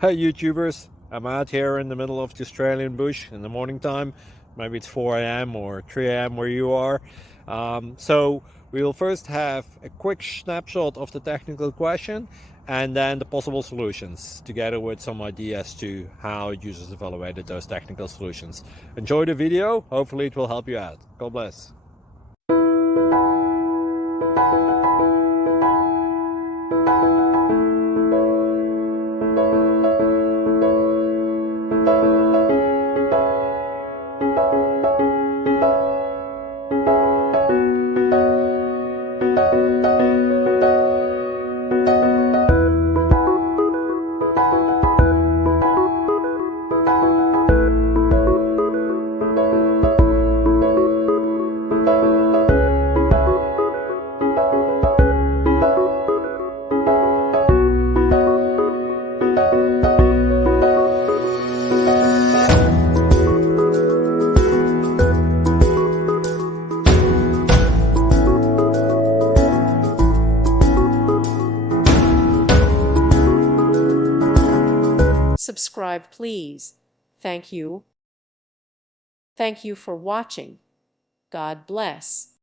Hey YouTubers, I'm out here in the middle of the Australian bush in the morning time. Maybe it's 4 a.m. or 3 a.m. where you are. So we will first have a quick snapshot of the technical question and then the possible solutions, together with some ideas to how users evaluated those technical solutions. Enjoy the video, hopefully it will help you out. God bless. Subscribe, please. Thank you. Thank you for watching. God bless.